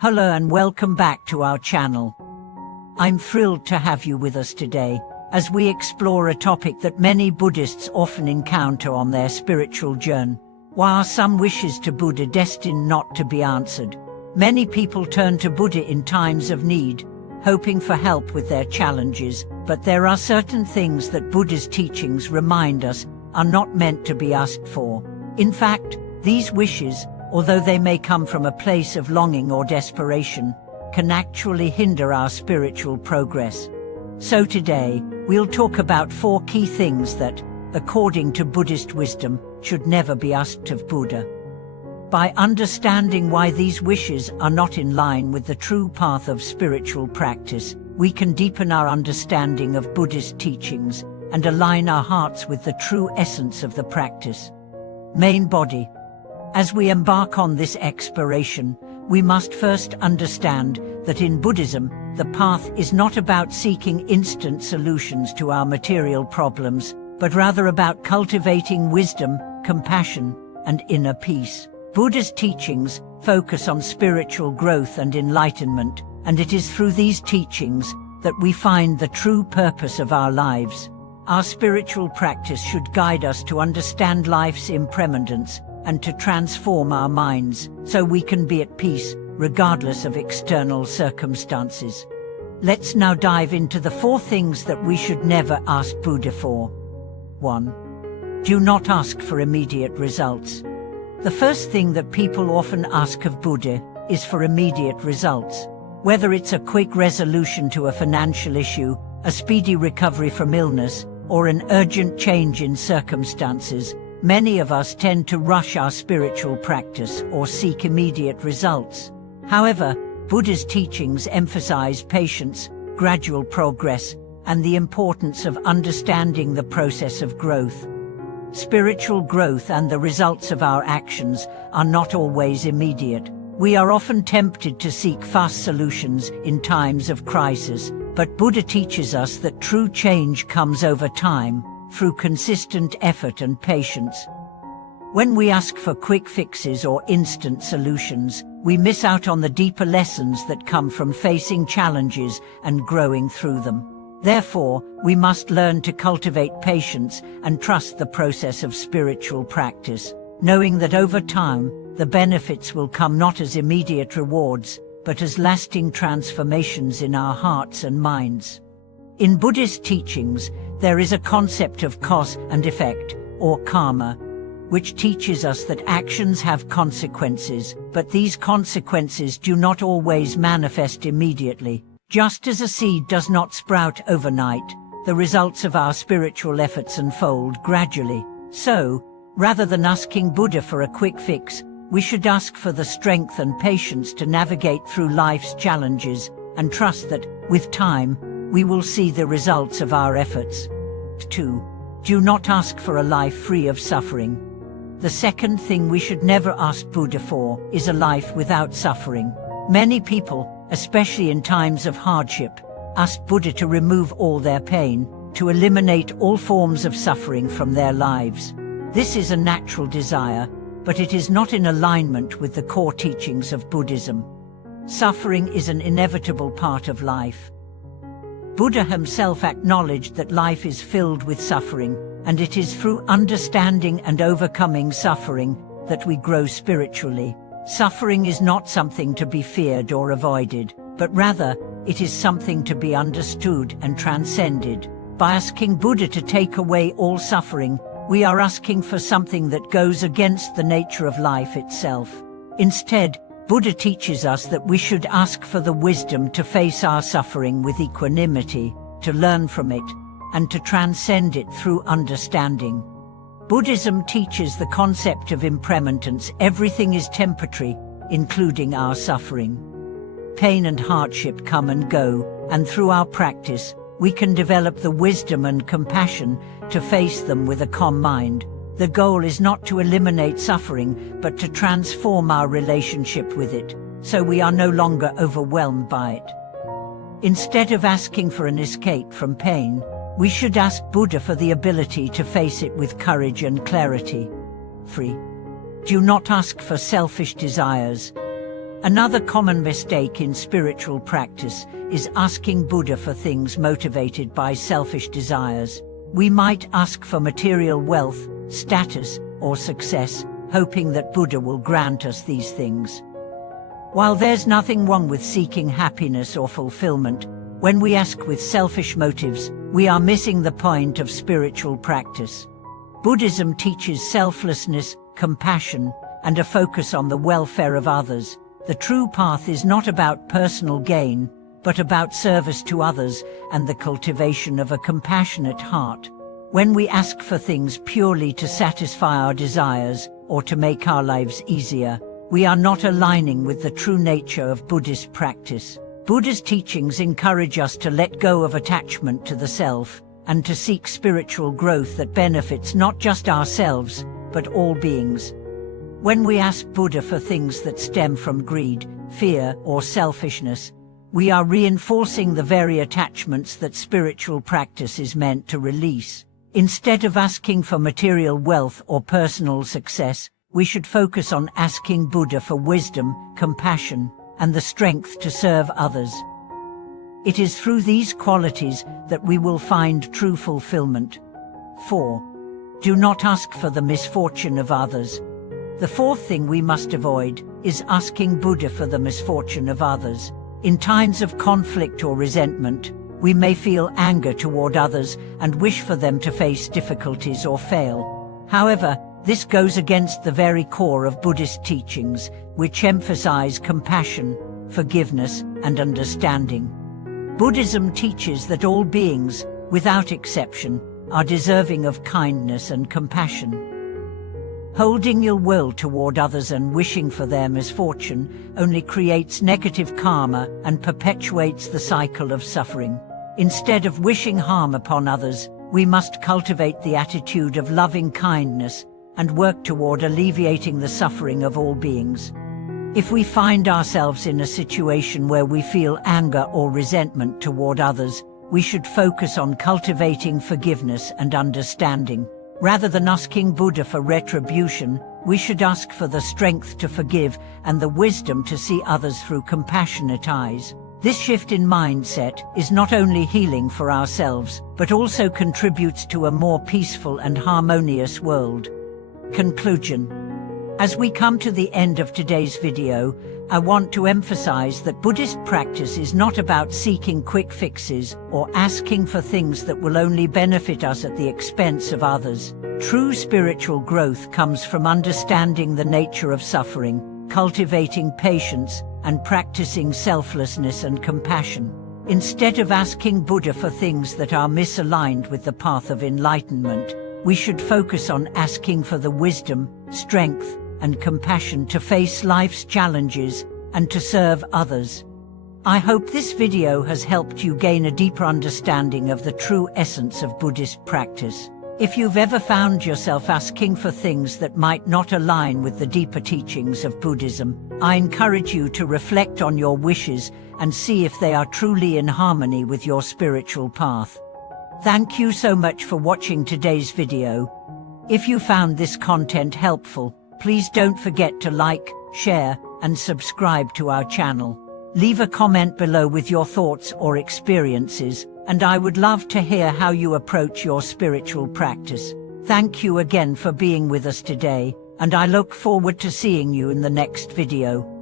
Hello and welcome back to our channel. I'm thrilled to have you with us today, as we explore a topic that many Buddhists often encounter on their spiritual journey. Why are some wishes to Buddha destined not to be answered? Many people turn to Buddha in times of need, hoping for help with their challenges, but there are certain things that Buddha's teachings remind us are not meant to be asked for. In fact, these wishes, although they may come from a place of longing or desperation, can actually hinder our spiritual progress. So today, we'll talk about 4 key things that, according to Buddhist wisdom, should never be asked of Buddha. By understanding why these wishes are not in line with the true path of spiritual practice, we can deepen our understanding of Buddhist teachings and align our hearts with the true essence of the practice. Main body. As we embark on this exploration, we must first understand that in Buddhism, the path is not about seeking instant solutions to our material problems, but rather about cultivating wisdom, compassion, and inner peace. Buddha's teachings focus on spiritual growth and enlightenment, and it is through these teachings that we find the true purpose of our lives. Our spiritual practice should guide us to understand life's impermanence and to transform our minds so we can be at peace regardless of external circumstances. Let's now dive into the 4 things that we should never ask Buddha for. 1. Do not ask for immediate results. The first thing that people often ask of Buddha is for immediate results. Whether it's a quick resolution to a financial issue, a speedy recovery from illness, or an urgent change in circumstances, many of us tend to rush our spiritual practice or seek immediate results. However, Buddha's teachings emphasize patience, gradual progress, and the importance of understanding the process of growth. Spiritual growth and the results of our actions are not always immediate. We are often tempted to seek fast solutions in times of crisis, but Buddha teaches us that true change comes over time, through consistent effort and patience. When we ask for quick fixes or instant solutions, we miss out on the deeper lessons that come from facing challenges and growing through them. Therefore, we must learn to cultivate patience and trust the process of spiritual practice, knowing that over time, the benefits will come not as immediate rewards, but as lasting transformations in our hearts and minds. In Buddhist teachings, there is a concept of cause and effect, or karma, which teaches us that actions have consequences, but these consequences do not always manifest immediately. Just as a seed does not sprout overnight, the results of our spiritual efforts unfold gradually. So, rather than asking Buddha for a quick fix, we should ask for the strength and patience to navigate through life's challenges and trust that, with time, we will see the results of our efforts. 2. Do not ask for a life free of suffering. The second thing we should never ask Buddha for is a life without suffering. Many people, especially in times of hardship, ask Buddha to remove all their pain, to eliminate all forms of suffering from their lives. This is a natural desire, but it is not in alignment with the core teachings of Buddhism. Suffering is an inevitable part of life. Buddha himself acknowledged that life is filled with suffering, and it is through understanding and overcoming suffering that we grow spiritually. Suffering is not something to be feared or avoided, but rather, it is something to be understood and transcended. By asking Buddha to take away all suffering, we are asking for something that goes against the nature of life itself. Instead, Buddha teaches us that we should ask for the wisdom to face our suffering with equanimity, to learn from it, and to transcend it through understanding. Buddhism teaches the concept of impermanence. Everything is temporary, including our suffering. Pain and hardship come and go, and through our practice, we can develop the wisdom and compassion to face them with a calm mind. The goal is not to eliminate suffering, but to transform our relationship with it, so we are no longer overwhelmed by it. Instead of asking for an escape from pain, we should ask Buddha for the ability to face it with courage and clarity. 3. Do not ask for selfish desires. Another common mistake in spiritual practice is asking Buddha for things motivated by selfish desires. We might ask for material wealth, status, or success, hoping that Buddha will grant us these things. While there's nothing wrong with seeking happiness or fulfillment, when we ask with selfish motives, we are missing the point of spiritual practice. Buddhism teaches selflessness, compassion, and a focus on the welfare of others. The true path is not about personal gain, but about service to others and the cultivation of a compassionate heart. When we ask for things purely to satisfy our desires or to make our lives easier, we are not aligning with the true nature of Buddhist practice. Buddha's teachings encourage us to let go of attachment to the self and to seek spiritual growth that benefits not just ourselves, but all beings. When we ask Buddha for things that stem from greed, fear, or selfishness, we are reinforcing the very attachments that spiritual practice is meant to release. Instead of asking for material wealth or personal success, we should focus on asking Buddha for wisdom, compassion, and the strength to serve others. It is through these qualities that we will find true fulfillment. 4. Do not ask for the misfortune of others. The fourth thing we must avoid is asking Buddha for the misfortune of others. In times of conflict or resentment, we may feel anger toward others and wish for them to face difficulties or fail. However, this goes against the very core of Buddhist teachings, which emphasize compassion, forgiveness, and understanding. Buddhism teaches that all beings, without exception, are deserving of kindness and compassion. Holding ill will toward others and wishing for their misfortune only creates negative karma and perpetuates the cycle of suffering. Instead of wishing harm upon others, we must cultivate the attitude of loving kindness and work toward alleviating the suffering of all beings. If we find ourselves in a situation where we feel anger or resentment toward others, we should focus on cultivating forgiveness and understanding. Rather than asking Buddha for retribution, we should ask for the strength to forgive and the wisdom to see others through compassionate eyes. This shift in mindset is not only healing for ourselves, but also contributes to a more peaceful and harmonious world. Conclusion. As we come to the end of today's video, I want to emphasize that Buddhist practice is not about seeking quick fixes or asking for things that will only benefit us at the expense of others. True spiritual growth comes from understanding the nature of suffering, cultivating patience, and practicing selflessness and compassion. Instead of asking Buddha for things that are misaligned with the path of enlightenment, we should focus on asking for the wisdom, strength, and compassion to face life's challenges and to serve others. I hope this video has helped you gain a deeper understanding of the true essence of Buddhist practice. If you've ever found yourself asking for things that might not align with the deeper teachings of Buddhism, I encourage you to reflect on your wishes and see if they are truly in harmony with your spiritual path. Thank you so much for watching today's video. If you found this content helpful, please don't forget to like, share, and subscribe to our channel. Leave a comment below with your thoughts or experiences, and I would love to hear how you approach your spiritual practice. Thank you again for being with us today, and I look forward to seeing you in the next video.